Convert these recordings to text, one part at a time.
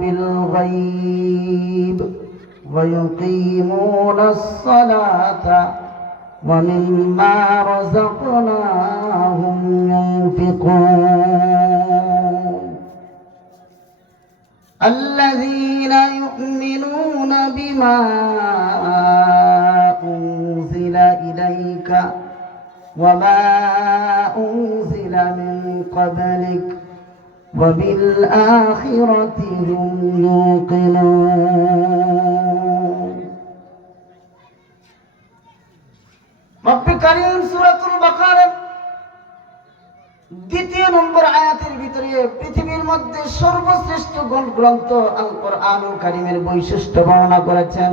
بالغيب ويقيمون الصلاة ومما رزقناهم ينفقون الذين يؤمنون بما أنزل إليك وما أنزل من قبلك وبالآخرة هم يوقنون রব্বে কারীম সূরাতুল বাকারা দ্বিতীয় নম্বর আয়াতের ভিতরে পৃথিবীর মধ্যে সর্বশ্রেষ্ঠ গ্রন্থ আল কোরআনুল কারীমের বৈশিষ্ট্য বর্ণনা করেছেন।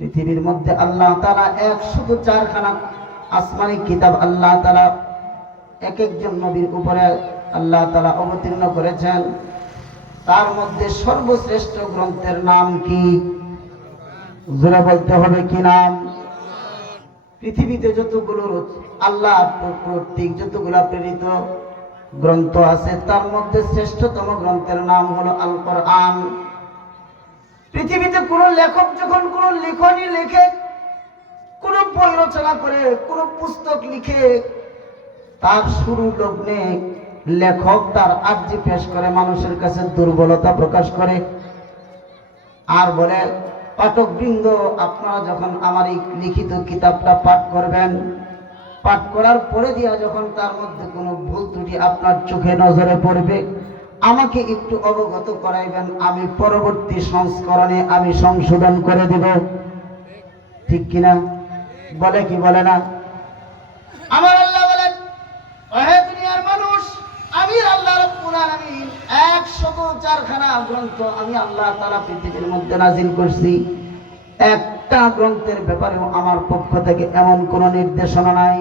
পৃথিবীর মধ্যে আল্লাহ তাআলা 104 খানা আসমানি কিতাব আল্লাহ তাআলা এক একজন নবীর উপরে আল্লাহ তাআলা অবতীর্ণ করেছেন। তার মধ্যে সর্বশ্রেষ্ঠ গ্রন্থের নাম কি? জোরে বলতে হবে কি নাম? পৃথিবীতে যতগুলো আল্লাহ কর্তৃক যতগুলো প্রেরিত গ্রন্থ আছে তার মধ্যে শ্রেষ্ঠতম গ্রন্থের নাম হলো আল কোরআন। পৃথিবীতে কোন লেখক যখন কোন লেখনী লেখে, কোন বই রচনা করে, কোন পুস্তক লিখে, তার শুরু লগ্নে লেখক তার আর্জি পেশ করে, মানুষের কাছে দুর্বলতা প্রকাশ করে আর বলে, পাঠকবৃন্দ আপনারা যখন আমার এই লিখিত কিতাবটা পাঠ করবেন, পাঠ করার পরে দিয়া যখন তার মধ্যে কোনো ভুল ত্রুটি আপনার চোখে নজরে পড়বে, আমাকে একটু অবগত করাইবেন, আমি পরবর্তী সংস্করণে আমি সংশোধন করে দেব। ঠিক কিনা? বলে কি বলে না? আমার আল্লাহ বলেন, ওহে দুনিয়ার মানুষ, আমি আল্লাহ রাব্বুল আলামিন 104 খানা গ্রন্থ আমি আল্লাহ তাআলা পৃথিবীর মধ্যে নাজিল করছি। একটা গ্রন্থের ব্যাপারেও আমার পক্ষ থেকে এমন কোন নির্দেশনা নাই,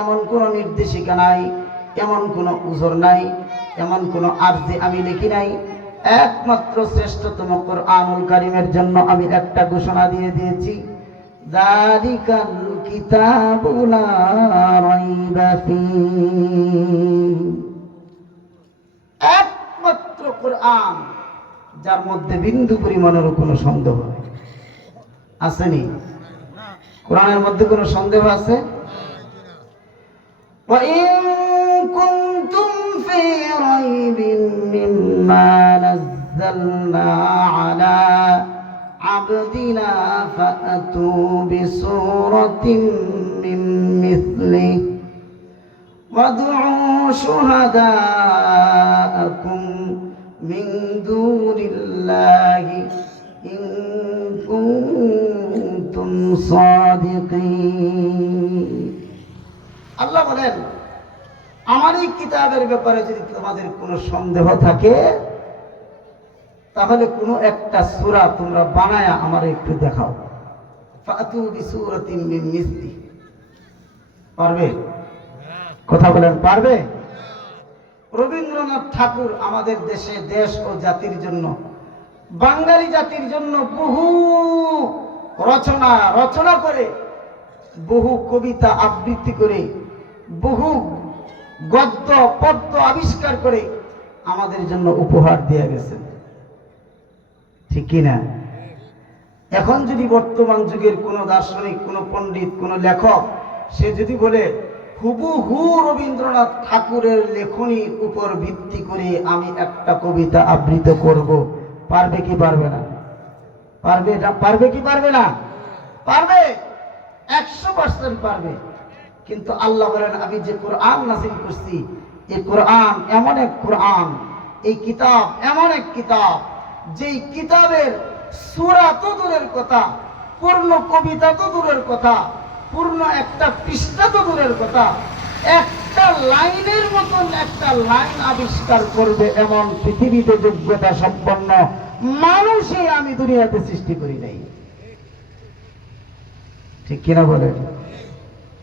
এমন কোন নির্দেশিকা নাই, এমন কোন উজর নাই, এমন কোন আরজি আমি লিখি নাই। একমাত্র শ্রেষ্ঠতম কোরআনুল কারীমের জন্য আমি একটা ঘোষণা দিয়ে দিয়েছি, যালিকাল কিতাবু লা রাইবা ফীহি। একমাত্র কোরআন যার মধ্যে বিন্দু পরিমাণের কোনো সন্দেহ নেই। আসেনি? কোরআনের মধ্যে কোনো সন্দেহ আছে? ওয়া ইন কুনতুম ফি রাইবিন মিম্মা নাযালনা আলা আবদিনা ফাআতু বিসূরাতিন মিন মিসলিহি وادعوا شهداءكم من دون الله إن كنتم صادقين। আল্লাহ বলেন, আমার এই কিতাবের ব্যাপারে যদি তোমাদের কোনো সন্দেহ থাকে তাহলে কোনো একটা সূরা তোমরা বানায়া আমারে একটু দেখাও। ফাতু বিসূরাতিন মিন মিসলিহি। পারবে? কথা বলেন, পারবে? রবীন্দ্রনাথ ঠাকুর আমাদের দেশে, দেশ ও জাতির জন্য, বাঙালি জাতির জন্য বহু রচনা করে, বহু কবিতা আবৃত্তি করে, বহু গদ্য পদ্য আবিষ্কার করে আমাদের জন্য উপহার দিয়ে গেছেন। ঠিক কিনা? এখন যদি বর্তমান যুগের কোন দার্শনিক, কোন পণ্ডিত, কোন লেখক সে যদি বলে হুবহু রবীন্দ্রনাথ ঠাকুরের লেখনীর উপর ভিত্তি করে আমি একটা কবিতা আবৃত করব, পারবে কি পারবে না? পারবে না? পারবে কি পারবে না? পারবে, 100% পারবে। কিন্তু আল্লাহ বলেন, আমি যে কোরআন নাযিল করছি, এই কোরআন এমন এক কোরআন, এই কিতাব এমন এক কিতাব, যেই কিতাবের সূরা তো দূরের কথা, পূর্ণ কবিতা তো দূরের কথা, পূর্ণ একটা পৃষ্ঠা তো দূরের কথা, একটা লাইনের মতন একটা লাইন আবিষ্কার করবে এমন পৃথিবীতে যোগ্যতা সম্পন্ন মানুষই আমি দুনিয়াতে সৃষ্টি করি নাই। ঠিক কিনা বলেন?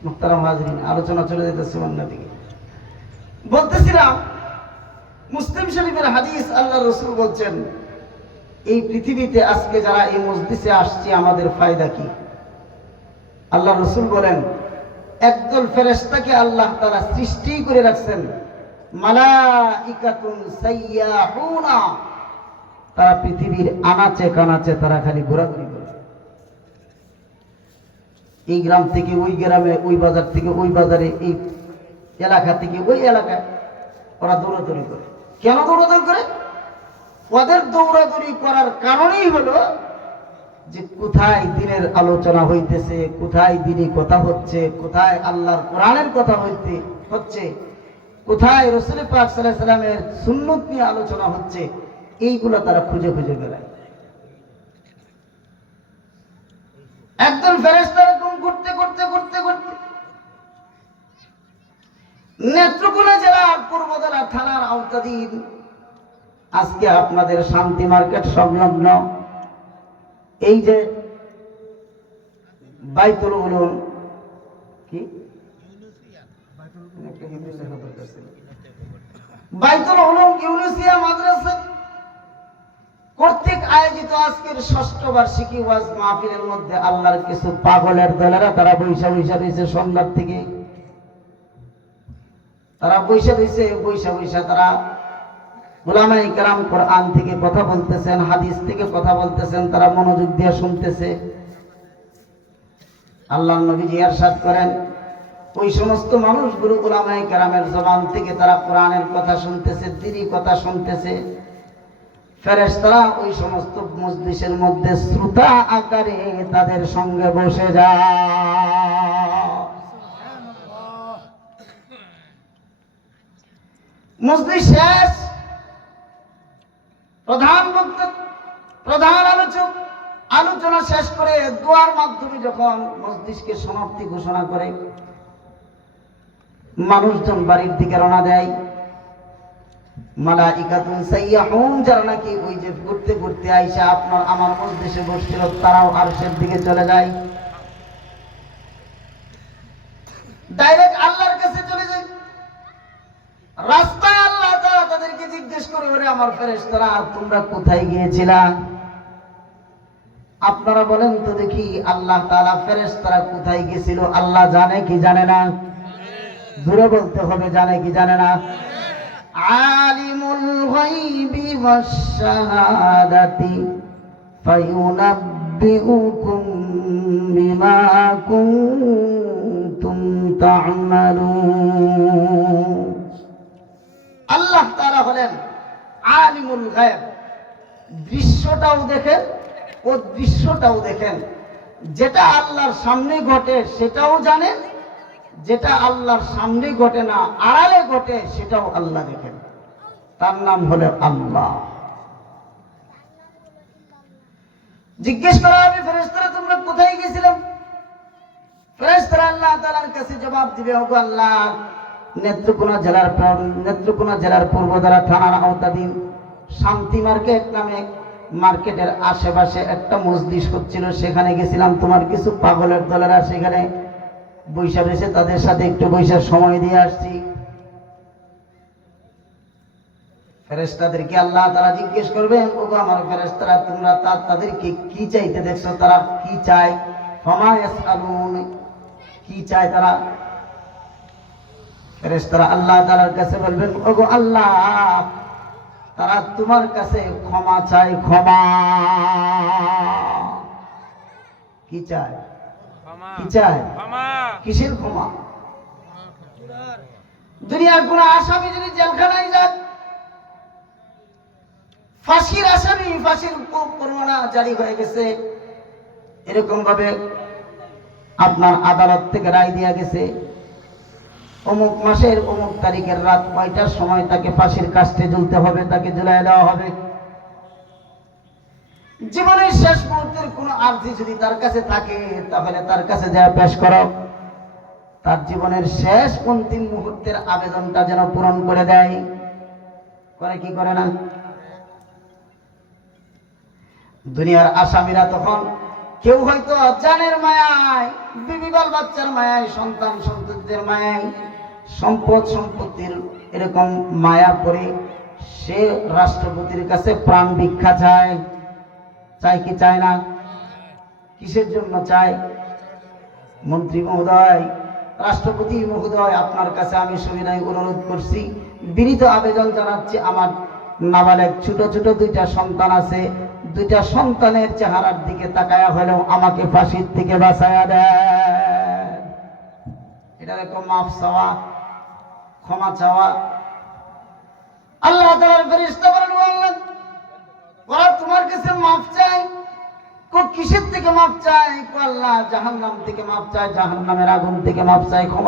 মুহতারাম হাজরিন, আলোচনা চলে যেতেছে অন্যদিকে। বলতেছিলাম, মুসলিম শরীফের হাদিস, আল্লাহ রাসূল বলছেন, এই পৃথিবীতে আজকে যারা এই মজলিসে আসছে আমাদের ফায়দা কি? আল্লাহ রাসূল বলেন, একদল ফেরেশতাকে আল্লাহ তাআলা সৃষ্টি করে রাখছেন, মালাইকাতুন সাইয়াহুনা তারা পৃথিবীর আনাচে কানাচে তারা খালি ঘোরাঘুরি করে। এই গ্রাম থেকে ওই গ্রামে, ওই বাজার থেকে ওই বাজারে, এই এলাকা থেকে ওই এলাকায় ওরা দৌড়াদৌড়ি করে। কেন দৌড়াদৌড়ি করে? ওদের দৌড়াদৌড়ি করার কারণেই হলো যে কোথায় দিনের আলোচনা হইতেছে, কোথায় দিনী কথা হচ্ছে, কোথায় আল্লাহর কোরআনের কথা হচ্ছে, কোথায় রাসূল পাক সাল্লাল্লাহু আলাইহি সাল্লামের সুন্নাত নিয়ে আলোচনা হচ্ছে, এইগুলো তারা খুঁজে খুঁজে বেড়ায়। একদল ফেরেশতা এরকম ঘুরতে ঘুরতে ঘুরতে ঘুরতে নেত্রকোনা জেলার পূর্বতলা থানার আওতাধীন আজকে আপনাদের শান্তি মার্কেট সংলগ্ন এই যে বাইতুল উলুম, কি বাইতুল উলুম ইউনুসিয়া মাদ্রাসা কর্তৃক আয়োজিত আজকের ৬ষ্ঠ বার্ষিকী ওয়াজ মাহফিলের মধ্যে আল্লাহর কিছু পাগলের দলেরা তারা বৈশা রয়েছে সন্ধ্যার থেকে। তারা বৈশা রয়েছে তারা উলামায়ে কেরাম কোরআন থেকে কথা বলতেছেন, হাদিস থেকে কথা বলতেছেন, তারা মনোযোগ দিয়ে শুনতেছে। আল্লাহর নবীজি ইরশাদ করেন, ওই সমস্ত মানুষগুলো উলামায়ে কেরামের জবান থেকে তারা কোরআনের কথা শুনতেছে, দ্বীনি কথা শুনতেছে। ফেরেশতারা ওই সমস্ত মজলিসের মধ্যে শ্রোতা আকারে তাদের সঙ্গে বসে যায়। মজলিস শেষ, প্রধান বক্তা, প্রধান আলোচক আলোচনা শেষ করে দোয়ার মাধ্যমে যখন মজলিসকে সমাপ্তি ঘোষণা করে মানুষজন বাড়ির দিকে রওনা দেয়। মালাইকাতুন সাইয়াহুন, যারা নাকি ওই যে ঘুরতে ঘুরতে আইসা আপনার আমার মজলিসে বসছিল, তারাও আরশের দিকে চলে যায়, ডাইরেক্ট আল্লাহর কাছে চলে যায়। রাস্তায় আল্লাহ তাআলা তাদেরকে জিজ্ঞেস করে, ওরে আমার ফেরেশতারা, তোমরা কোথায় গিয়েছিলা? আপনারা বলেন তো দেখি, আল্লাহ তাআলা ফেরেশতারা কোথায় গিয়েছিল আল্লাহ জানে কি জানে না? জোরে বলতে হবে, জানে কি জানে না? আলিমুল গায়বি ওয়াশ শাহাদাতি ফায়ুনাব্বিউকুম বিমা কুনতুম তা'মালুন। আল্লাহ তাআলা হলেন আলিমুল গায়ব, দৃশ্যটাও দেখেন ও দৃশ্যটাও দেখেন। যেটা আল্লাহর সামনে ঘটে সেটাও জানেন, যেটা আল্লাহর সামনে ঘটে না আড়ালে ঘটে সেটাও আল্লাহ দেখেন। তার নাম হলো আল্লাহ। জিজ্ঞেস করা হবে, ফেরেশতারা তোমরা কোথায় গিয়েছিলাম? ফেরেশতারা আল্লাহ তাআলার কাছে জবাব দিবে, ওগো আল্লাহ, নেত্রকোনা জেলার পূর্বতলা থানার আওতাধীন শান্তি মার্কেট নামে মার্কেটের আশেপাশে একটা মজলিস হচ্ছিল, সেখানে গেছিলাম। তোমার কিছু পাগলের দলেরা সেখানে বৈশা রয়েছে, তাদের সাথে একটু বৈশার সময় দিয়ে আসছি। ফেরেশতাদেরকে আল্লাহ তাআলা জিজ্ঞেস করবেন, ওগো আমার ফেরেশতারা, তোমরা তাদেরকে কি চাইতে দেখছো? তারা কি চায়? ফামা ইয়াসআলুন, কি চায় তারা? ফেরেশতারা আল্লাহ তাআলার কাছে বলবেন, ওগো আল্লাহ, তারা তোমার কাছে ক্ষমা চায়, ক্ষমা। কি চায়? কি চায়? কিসের ক্ষমা? দুনিয়ার কোন আসামি যদি জেলখানায় যাক, ফাঁসির আসামি, ফাঁসির পরোয়ানা জারি হয়ে গেছে, এরকম ভাবে আপনার আদালত থেকে রায় দেয়া গেছে, অমুক মাসের অমুক তারিখের রাত ৯টার সময় তাকে ফাঁসির কাস্টে ঝুলতে হবে, তাকে ঝুলাই দেওয়া হবে। জীবনের শেষ মুহূর্তের কোন আর্জি যদি তার কাছে থাকে, তাহলে তার কাছে যা পেশ করো, তার জীবনের শেষ অন্তিম মুহূর্তের আবেদনটা যেন পূরণ করে দেয়। করে কি করে না? দুনিয়ার আসামিরা তখন কেউ হয়তো জানের মায়ায়, বিবি বাল বাচ্চার মায়ায়, সন্তান সন্ততিদের মায়ায়, সম্পদ সম্পত্তির এরকম মায়া পড়ে সে রাষ্ট্রপতির কাছে প্রাণ ভিক্ষা চায়। চায় কি চায় না? কিসের জন্য চায়? মন্ত্রী মহোদয়, রাষ্ট্রপতি মহোদয়, আপনার কাছে আমি সবিনয় অনুরোধ করছি, বিনীত আবেদন জানাচ্ছি, আমার নাবালেগ ছোট ছোট দুইটা সন্তান আছে, দুইটা সন্তানের চেহারার দিকে তাকায়া হলেও আমাকে ফাঁসির থেকে বাঁচায়া দেয়। এটা দেখো মাফ চাওয়া, ক্ষমা চাওয়া। আল্লাহ তাআলার ফেরেশতা বলেন, ও আল্লাহ, ওরা তোমার কাছে মাফ চায়। কিসের থেকে মাফ চায়? আল্লাহ জাহান্নাম থেকে মাফ চায়, জাহান্নামের আগুন থেকে মাফ চায়, ক্ষমা